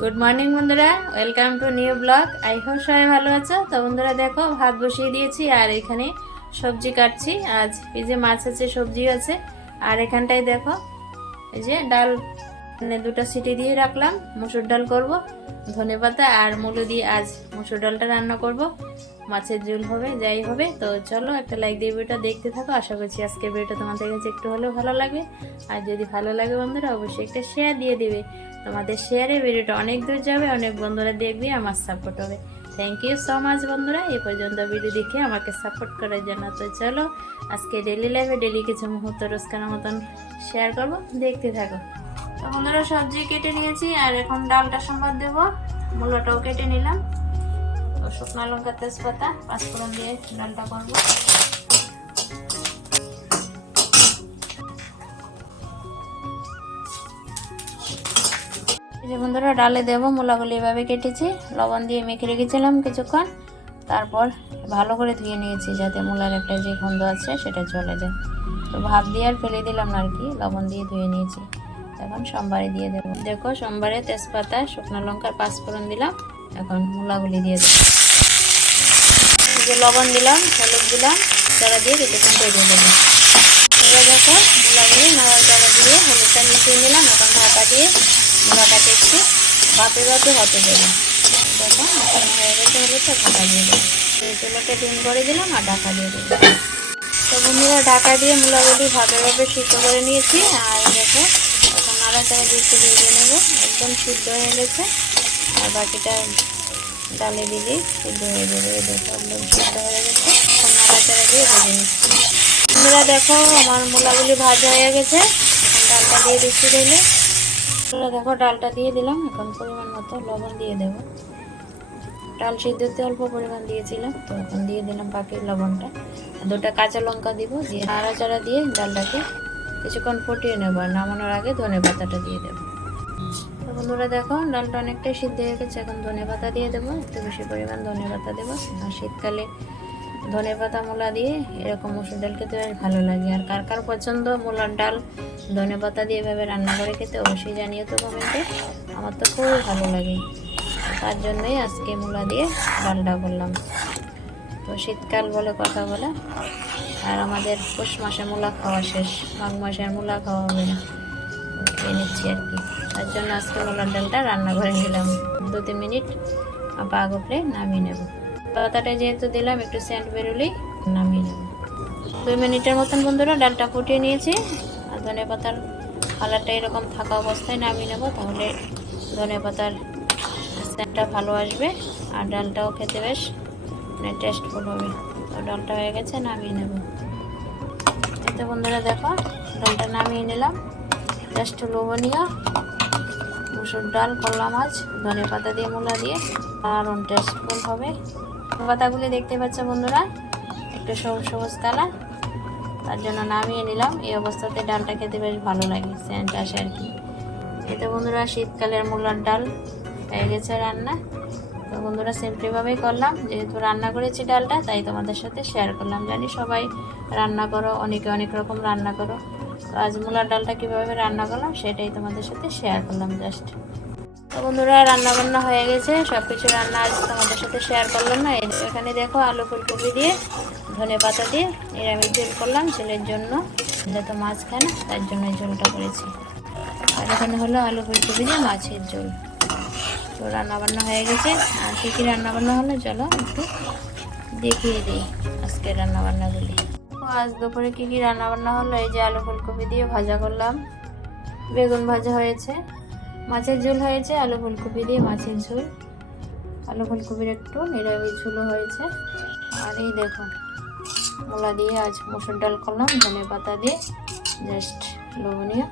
Good morning বন্ধুরা। Welcome to new blog I hope সবাই ভালো আছো। তো বন্ধুরা, দেখো, ভাত বসিয়ে দিয়েছি, আর এখানে সবজি কাটছি। আজ এই যে মাছ আছে সবজি আছে। আর এখানটায় দেখো, এই যে ডাল মানে দুটো সিটি দিয়ে রাখলাম। মুসুর ডাল করব, ধনে পাতা আর মুলো দিয়ে আজ মুসুর ডালটা রান্না করব। মাছের ঝোল হবে, যাই হবে। তো চলো একটা লাইক দিয়ে ভিডিওটা দেখতে থাকো। আশা করছি আজকে ভিডিওটা তোমাদের কাছে একটু হলেও ভালো লাগবে। আর যদি ভালো লাগে বন্ধুরা, অবশ্যই একটা শেয়ার দিয়ে দিবে। তোমাদের শেয়ারে ভিডিওটা অনেক দূর যাবে, অনেক বন্ধুরা দেখবে, আমার সাপোর্ট হবে। থ্যাংক ইউ সো মাচ বন্ধুরা, এই পর্যন্ত ভিডিও দেখে আমাকে সাপোর্ট করার জন্য। তো চলো, আজকে ডেলি লাইফে ডেলি কিছু মুহূর্ত রোজকার মতন শেয়ার করব। দেখতে থাকো। তো বন্ধুরা, সবজি কেটে নিয়েছি, আর এখন ডালটা সম্বাদ দেবো। মূলটাও কেটে নিলাম। শুকনো লঙ্কা তেজপাতা পাঁচফোড়ন দিয়ে ডালটা করব যে বন্ধুরা ডালে দেবো মূলাগুলি এভাবে কেটেছি। লবণ দিয়ে মেখে রেখেছিলাম কিছুক্ষণ। তারপর ভালো করে ধুয়ে নিয়েছি যাতে মূলার একটা যে গন্ধ আছে সেটা চলে যায়। তো ভাত দিয়ে আর ফেলে দিলাম আর কি লবণ দিয়ে ধুয়ে নিয়েছি। এখন সোমবারে দিয়ে দেবো। দেখো সোমবারে তেজপাতা শুকনো লঙ্কার পাঁচফোড়ন দিলাম। এখন মূলাগুলি দিয়ে দেবো। যে লবণ দিলাম, হলুদ দিলাম তারা দিয়ে কিছুক্ষণ তৈরি দেবো এবার দেখো মূলাগুলি নাড়াচাড়া দিয়ে হলুদটা মিশিয়ে নিলাম এখন ঢাকা দিয়ে মূলাটা দেখছি ভাপে ভাপে হতে দেবো। দেখো হয়ে গেছে, হলুদটা ঢাকা দিয়ে দেবো। তেলটা ডিম করে দিলাম আর ঢাকা দিয়ে দেবো। তো বন্ধুরা, ঢাকা দিয়ে মূলাগুলি ভাপে ভাপে সিদ্ধ করে নিয়েছি, আর দেখো, এখন নাড়াচাড়া দিয়ে একটু ভেজে নেব। একদম সিদ্ধ হয়ে গেছে, আর বাকিটা ডালে দিলে সিদ্ধ হয়ে যাবে দেখো একদম সিদ্ধ হয়ে গেছে নাড়াচাড়া দিয়ে ভেজে নিচ্ছি বন্ধুরা দেখো, আমার মূলাগুলি ভাজা হয়ে গেছে। ডালটা দিয়ে দিচ্ছি দিলে দেখো, ডালটা দিয়ে দিলাম। এখন পরিমাণ মতো লবণ দিয়ে দেব। ডাল সিদ্ধতে অল্প পরিমাণ দিয়েছিলাম, তো এখন দিয়ে দিলাম বাকি লবণটা। দুটা কাঁচা লঙ্কা দিব, দিয়ে নাড়াচাড়া দিয়ে ডালটাকে কিছুক্ষণ ফুটিয়ে নেব। নামানোর আগে ধনে পাতাটা দিয়ে দেবো। বন্ধুরা দেখো, ডালটা অনেকটাই সিদ্ধ হয়ে গেছে। এখন ধনে পাতা দিয়ে দেবো, একটু বেশি পরিমাণ ধনে পাতা দেবো। আর শীতকালে ধনে পাতা মূলা দিয়ে এরকম মসুর ডাল খেতে বেশ ভালো লাগে। আর কার কার পছন্দ মূলার ডাল, ধনে পাতা দিয়ে এভাবে রান্না করে খেতে অবশ্যই জানিয়ে তো কমেন্টে। আমার তো খুবই ভালো লাগে। তার জন্যই আজকে মূলা দিয়ে ডালটা করলাম। তো শীতকাল বলে কথা বলে। আর আমাদের পৌষ মাসে মূলা খাওয়া শেষ, মাঘ মাসে আর মূলা খাওয়া হবে না। নিচ্ছি আর কি তার জন্য আজকে মূলার ডালটা রান্না করে নিলাম। দু তিন মিনিট পাক উঠলে নামিয়ে নেব। পাতাটা যেহেতু দিলাম, একটু সেন্ট বেরোলেই নামিয়ে নেব। দুই মিনিটের মতন বন্ধুরা ডালটা ফুটিয়ে নিয়েছি। আর ধনে পাতার কালারটা এরকম থাকা অবস্থায় নামিয়ে নেব, তাহলে ধনে পাতার সেন্টটা ভালো আসবে আর ডালটাও খেতে বেশ মানে টেস্টফুল হবে। তো ডালটা হয়ে গেছে, নামিয়ে নেব। এতে বন্ধুরা দেখো, ডালটা নামিয়ে নিলাম। জাস্ট লবণীয় মুসুর ডাল, করলা মাছ, ধনে পাতা দিয়ে মূলা দিয়ে দারুণ টেস্টফুল হবে। পাতাগুলি দেখতে পাচ্ছ বন্ধুরা, একটু সবুজ সবুজ কালার। তার জন্য নামিয়ে নিলাম। এই অবস্থাতে ডালটা খেতে বেশ ভালো লাগে, সেন্ট আসে আর কি। এতে বন্ধুরা, শীতকালের মূলার ডাল হয়ে গেছে রান্না। তো বন্ধুরা সিম্পলিভাবেই করলাম। যেহেতু রান্না করেছি ডালটা, তাই তোমাদের সাথে শেয়ার করলাম। জানি সবাই রান্না করো, অনেকে অনেক রকম রান্না করো। তো আজ মূলার ডালটা কীভাবে রান্না করলাম সেটাই তোমাদের সাথে শেয়ার করলাম জাস্ট তো বন্ধুরা রান্না বান্না হয়ে গেছে সব কিছু রান্না আজ তোমাদের সাথে শেয়ার করলাম না। এখানে দেখো আলু ফুলকপি দিয়ে ধনে পাতা দিয়ে নিরামিষ ঝোল করলাম ছেলের জন্য যত মাছ খায় না তার জন্য ঝোলটা করেছি। আর এখানে হলো আলু ফুলকপি দিয়ে মাছের ঝোল। তো রান্নাবান্না হয়ে গেছে। আর কী কী রান্নাবান্না হলো চলো একটু দেখিয়ে দিই আজকে রান্না বান্নাগুলি তো আজ দুপুরে কী কী রান্না বান্না হলো? এই যে আলু ফুলকপি দিয়ে ভাজা করলাম। বেগুন ভাজা হয়েছে, মাছের ঝোল হয়েছে, আলু ফুলকপি দিয়ে মাছের ঝোল। আলু ফুলকপির একটু নিরামিষ ঝোলও হয়েছে। আর এই দেখো, মূলা দিয়ে আজ মুসুর ডাল করলাম, ধনে পাতা দিয়ে জাস্ট লবণীয়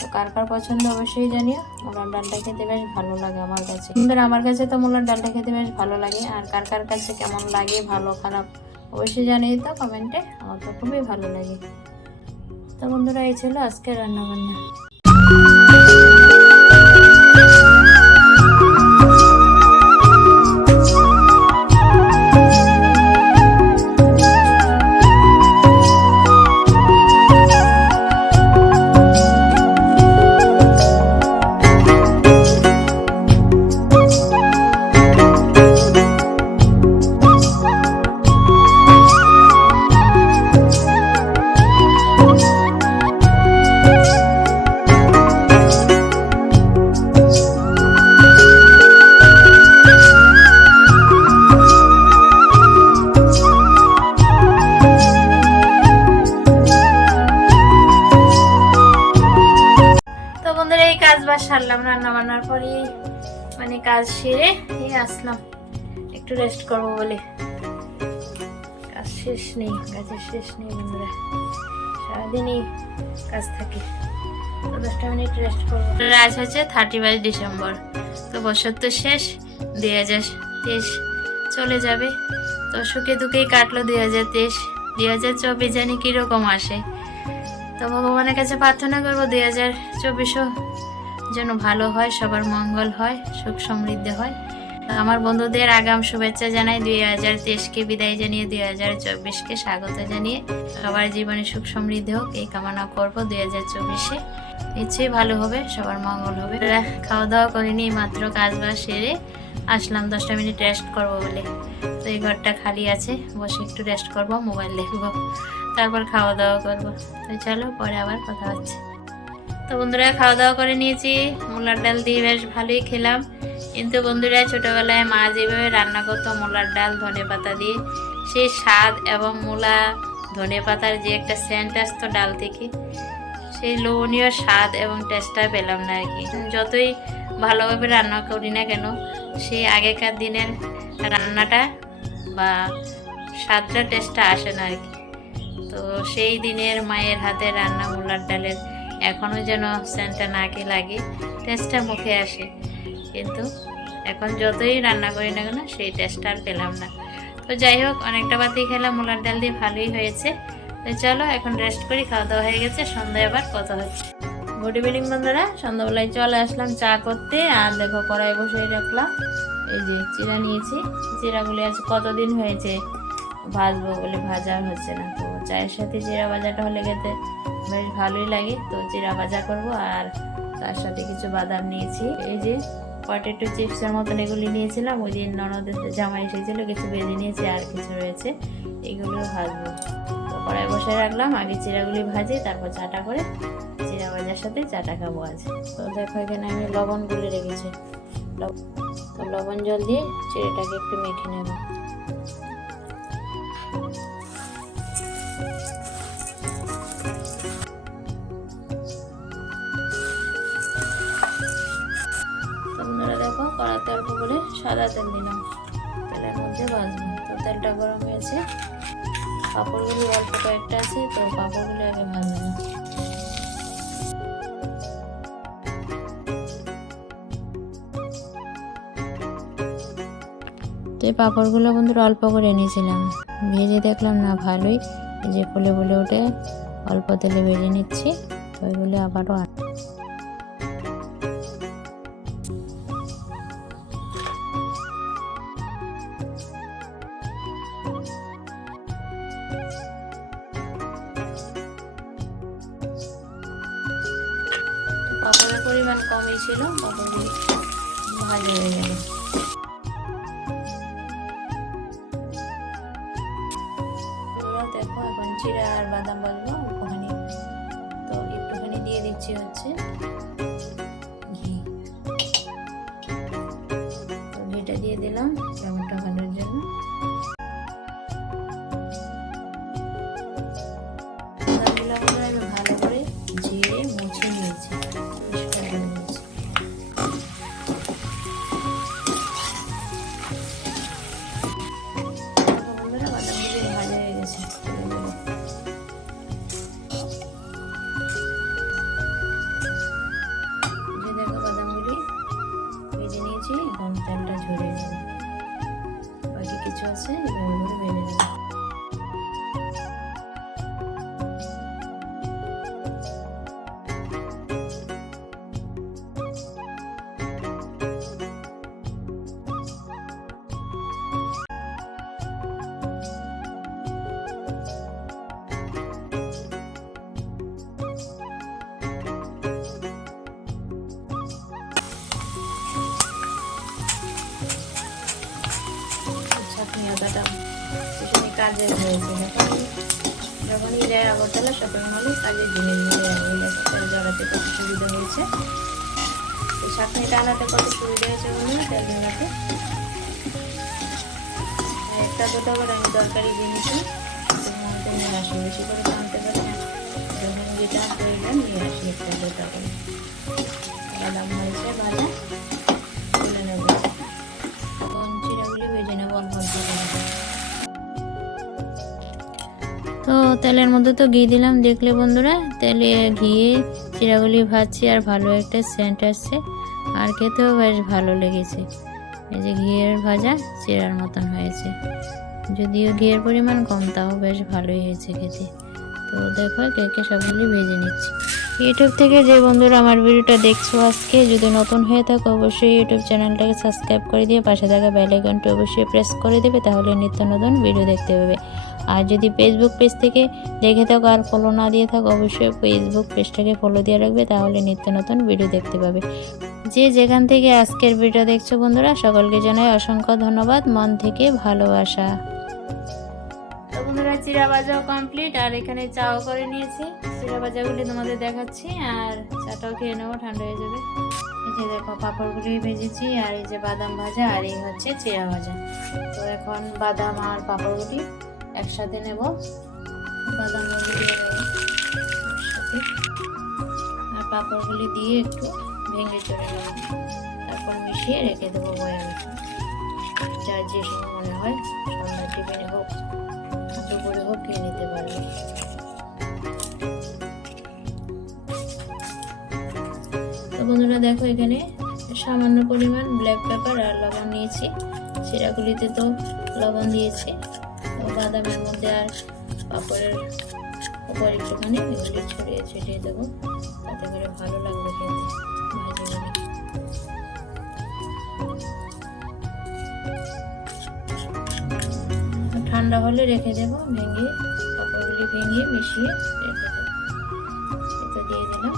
তো কার কার পছন্দ অবশ্যই জানিও। মূলার ডালটা খেতে বেশ ভালো লাগে আমার কাছে। কিন্তু আমার কাছে তো মূলার ডালটা খেতে বেশ ভালো লাগে। আর কার কার কাছে কেমন লাগে, ভালো খারাপ অবশ্যই জানিয়ে তো কমেন্টে, আমার তো খুবই ভালো লাগে। তো বন্ধুরা, এই ছিল আজকে রান্না ছাড়লাম রান্না বান্নার পরই মানে কাজ সেরে এই আসলাম। একটু রেস্ট করব বলে। কাজ শেষ নেই, কাজের শেষ নেই বন্ধুরা। সারাদিনই কাজ থাকে। দশটা মিনিট রেস্ট করব। আজ হচ্ছে থার্টি ফার্স্ট ডিসেম্বর তো বছর তো শেষ, দুই হাজার তেইশ চলে যাবে। তো সুখে দুঃখেই কাটলো দুই হাজার তেইশ। দুই হাজার চব্বিশ জানি কীরকম আসে। তো ভগবানের কাছে প্রার্থনা করব দুই হাজার চব্বিশও যেন ভালো হয়, সবার মঙ্গল হয়, সুখ সমৃদ্ধি হয়। আমার বন্ধুদের আগাম শুভেচ্ছা জানাই, দুই হাজার তেইশকে বিদায় জানিয়ে, দুই হাজার চব্বিশকে স্বাগত জানিয়ে। সবার জীবনে সুখ সমৃদ্ধি হোক, এই কামনা করব দুই হাজার চব্বিশে। নিশ্চয়ই ভালো হবে, সবার মঙ্গল হবে। খাওয়া দাওয়া করিনি মাত্র কাজ বাজ সেরে আসলাম, দশটা মিনিট রেস্ট করব বলে। তো এই ঘরটা খালি আছে, বসে একটু রেস্ট করব মোবাইল দেখব, তারপর খাওয়া দাওয়া করব। তো চলো, পরে আবার কথা হচ্ছে। তো বন্ধুরা খাওয়া দাওয়া করে নিয়েছি। মোলার ডাল দিয়ে বেশ ভালোই খেলাম। কিন্তু বন্ধুরা, ছোটবেলায় মা যেভাবে রান্না করতো, মোলার ডাল, ধনে পাতা দিয়ে, সেই স্বাদ এবং মূলা, ধনে পাতার যে একটা সেন্ট আসতো ডাল থেকে, সেই লোভনীয় স্বাদ এবং টেস্টটা পেলাম না আর কি যতই ভালোভাবে রান্না করি না কেন, সেই আগেকার দিনের রান্নাটা বা স্বাদটা টেস্টটা আসে না আর কি তো সেই দিনের মায়ের হাতে রান্না মোলার ডালের এখনও যেন সেন্টটা নাকে লাগে টেস্টটা মুখে আসে। কিন্তু এখন যতই রান্না করি না কেন, সেই টেস্টটা আর পেলাম না। তো যাই হোক, অনেকটা বাতি খেলাম, মোলার ডাল দিয়ে ভালোই হয়েছে। তো চলো, এখন রেস্ট করি খাওয়া দাওয়া হয়ে গেছে, সন্ধ্যায় আবার কথা হচ্ছে। গুড ইভিনিং বন্ধুরা। সন্ধ্যাবেলায় চলে আসলাম চা করতে, আর দেখো কড়াই বসে রাখলাম। এই যে চিরা নিয়েছি, চিরাগুলি আছে কতদিন হয়েছে? ভাজবো বলে ভাজা হচ্ছে না। তো চায়ের সাথে জিরা ভাজাটা হলে খেতে বেশ ভালোই লাগে তো জিরা ভাজা করব আর তার সাথে কিছু বাদাম নিয়েছি। এই যে পটেটো চিপসের মতন এগুলি নিয়েছিলাম, ওই দিন ননদের জামাই এসেছিল, কিছু বেঁধে নিয়েছি আর কিছু রয়েছে, এগুলো ভাজবো। তো কড়াই বসে রাখলাম, আগে চিরাগুলি ভাজি, তারপর চাটা করে চিরা ভাজার সাথে চাটা খাব আজ। তো দেখো এখানে আমি লবণ গুলে রেখেছি তো লবণ জল দিয়ে চিড়েটাকে একটু মেখে নেব। তেলটা গরম হয়েছে। পাঁপড়গুলি অল্প কয়েকটা আছে, তো পাঁপড়গুলি আগে ভাজবো তো এই পাঁপড়গুলো বন্ধুরা অল্প করে এনেছিলাম। ভেজে দেখলাম না ভালোই। যে ফুলে ফুলে ওঠে, অল্প তেলে ভেজে নিচ্ছি, তো এগুলো আবারও পরিমাণ কমই ছিল, মোটামুটি ভালো হয়ে গেল। দেখো এখন চিরা আর বাদাম বাজবো একটুখানি। তো একটুখানি দিয়ে দিচ্ছি হচ্ছে ঘি। ঘিটা দিয়ে দিলাম। কিছু আছে? এভাবে করে ভীষণই কাজের হয়েছে দেখো যখনই যায় আগরতলা শপিং মলে জিনিসগুলো হয়ে গেছে তেল জড়াতে কত সুবিধা হয়েছে। এই চাটনিটা আনাতে কত সুবিধা হয়েছে বলুন? তেল জড়াতে একটা দুটো করে আমি তরকারি কিনেছি নিয়ে আসি, বেশি করে আনতে পারি যখন যেটা প্রয়োজন নিয়ে আসি একটা দুটো করে। বাদাম হয়েছে ভাজা তো তেলের মধ্যে তো ঘি দিলাম। দেখলে বন্ধুরা, তেলে ঘিয়ে চিড়াগুলি ভাজছি আর ভালো একটা সেন্ট আসছে। আর খেতেও বেশ ভালো লেগেছে। এই যে ঘিয়ের ভাজা চিড়ার মতন হয়েছে। যদিও ঘিয়ের পরিমাণ কম, তাও বেশ ভালোই হয়েছে খেতে। তো দেখো কেকে সবগুলি ভেজে নিচ্ছি। ইউটিউব থেকে যে বন্ধুরা আমার ভিডিওটা দেখছ আজকে, যদি নতুন হয়ে থাকো, অবশ্যই ইউটিউব চ্যানেলটাকে সাবস্ক্রাইব করে দিয়ে পাশে থাকা বেল আইকনটি অবশ্যই প্রেস করে দেবে, তাহলে নিত্য নতুন ভিডিও দেখতে পাবে। আর যদি ফেসবুক পেজ থেকে দেখে থাকো আর ফলো না দিয়ে থাকো, অবশ্যই ফেসবুক পেজটাকে ফলো দিয়ে রাখবে, তাহলে নিত্য নতুন ভিডিও দেখতে পাবে। যে যেখান থেকে আজকের ভিডিও দেখছ বন্ধুরা, সকলকে জানাই অসংখ্য ধন্যবাদ। মন থেকে ভালোবাসা। বন্ধুরা চিরা ভাজাও কমপ্লিট আর এখানে চাও করে নিয়েছি। চিরা ভাজাগুলি তোমাদের দেখাচ্ছি, আর চাটাও খেয়ে নেব, ঠান্ডা হয়ে যাবে। এই দেখো, পাঁপড়গুলি ভেজেছি, আর এই যে বাদাম ভাজা, আর এই হচ্ছে চিরা ভাজা। তো এখন বাদাম আর পাঁপড়গুলি একসাথে নেব। বাদামগুলি আর পাঁপড়গুলি দিয়ে একটু ভেঙে চড়ে নেব। তারপর মিশিয়ে রেখে দেবো বয়ামে। যার যে সময় মনে হয় সন্ধ্যা টিফিনে হোক দুপুরে হোক খেয়ে নিতে পারবে। তো বন্ধুরা দেখো এখানে সামান্য পরিমাণ ব্ল্যাক পেপার আর লবণ নিয়েছি। সেরাগুলিতে তো লবণ দিয়েছি। বাদামের মধ্যে আর পাপড়ের উপর একটুখানি এগুলি ছড়িয়ে ছিটিয়ে দেবো। তাতে করে ভালো লাগবে খেতে। ভাজিগুলি ঠান্ডা হলে রেখে দেবো, ভেঙে কাপড়গুলি ভেঙে মিশিয়ে রেখে দেবো। এটা দিয়ে দিলাম।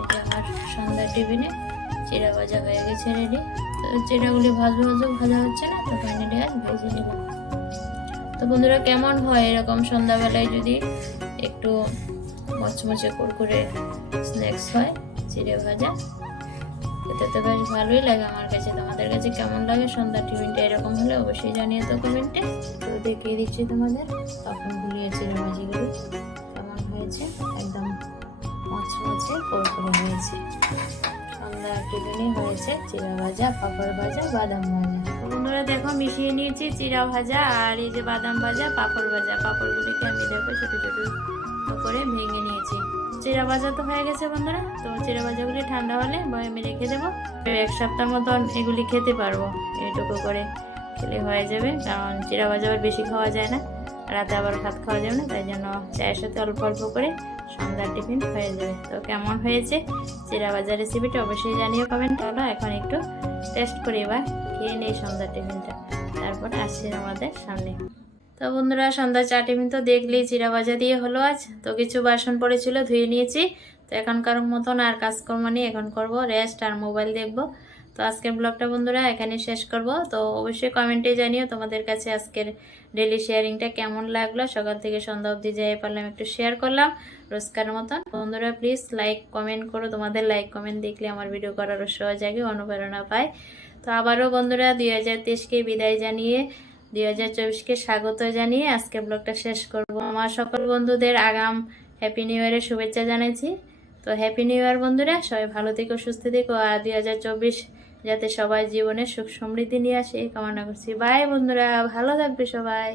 এটা আমার সন্ধ্যার টিফিনে। চিড়া ভাজা হয়ে গেছে রেডি তো চিড়াগুলি ভাজা ভাজা ভাজা হচ্ছে না, তো ফাইনালি আর ভেজে নিলাম তো বন্ধুরা কেমন হয় এরকম সন্ধ্যাবেলায় যদি একটু মচমচে কুরকুরে স্ন্যাক্স হয়, চিড়ে ভাজা? এতে তো বেশ ভালোই লাগে আমার কাছে। তোমাদের কাছে কেমন লাগে সন্ধ্যা টিফিনটা? এরকম হলে অবশ্যই জানিয়ে তো কমেন্টে। তো দেখিয়ে দিচ্ছি তোমাদের। তখন গুলিয়ে চিড়ে ভাজিগুলি কেমন হয়েছে? একদম মচমচে কুরকুরে হয়েছে। সন্ধ্যা টিফিনে হয়েছে চিড়া ভাজা, পাপড় ভাজা, বাদাম ভাজা। বন্ধুরা দেখো মিশিয়ে নিয়েছি চিড়া ভাজা আর এই যে বাদাম ভাজা, পাপড় ভাজা। পাপড়গুলিকে আমি দেখো ছোটো ছোটো করে ভেঙে নিয়েছি। চিড়া ভাজা তো হয়ে গেছে বন্ধুরা, তো চিড়া ভাজাগুলি ঠান্ডা হলে বয়ামে রেখে দেবো। এক সপ্তাহ মতন এগুলি খেতে পারব, এইটুকু করে খেলে হয়ে যাবে, কারণ চিড়া ভাজা আবার বেশি খাওয়া যায় না। রাতে আবার ভাত খাওয়া যাবে না, তাই জন্য চায়ের সাথে অল্প অল্প করে সন্ধ্যার টিফিন হয়ে যাবে তো কেমন হয়েছে? চিড়া ভাজা রেসিপিটা অবশ্যই জানিও কমেন্ট হলো এখন একটু টেস্ট করি এবার। খেয়ে নেই সন্ধ্যার টিফিনটা। তারপর আসছি আমাদের সামনে। তো বন্ধুরা সন্ধ্যা চা টিফিন তো দেখলি চিরা ভাজা দিয়ে হলো আজ। তো কিছু বাসন পড়েছিল, ধুয়ে নিয়েছি। তো এখনকার মতন আর কাজকর্ম নিয়ে এখন করব রেস্ট আর মোবাইল দেখব। তো আজকের ব্লগটা বন্ধুরা এখানে শেষ করব। তো অবশ্যই কমেন্টে জানিও তোমাদের কাছে আজকের ডেলি শেয়ারিংটা কেমন লাগল। সকাল থেকে সন্ধ্যা অবধি যাই পারলাম একটু শেয়ার করলাম রোজকার মতন। বন্ধুরা প্লিজ লাইক কমেন্ট করো। তোমাদের লাইক কমেন্ট দেখলে আমার ভিডিও করার উৎসাহ আগে, অনুপ্রেরণা পায়। তো আবারও বন্ধুরা, দুই হাজার তেইশকে বিদায় জানিয়ে, দুই হাজার চব্বিশকে স্বাগত জানিয়ে আজকে ব্লগটা শেষ করব। আমার সকল বন্ধুদের আগাম হ্যাপি নিউ ইয়ারের শুভেচ্ছা জানাচ্ছি। তো হ্যাপি নিউ ইয়ার বন্ধুরা, সবাই ভালো থেকো, সুস্থ থেকো। আর দুই হাজার চব্বিশ যাতে সবাই জীবনে সুখ সমৃদ্ধি নিয়ে আসে কামনা করছি। বাই বন্ধুরা ভালো থাকবে সবাই।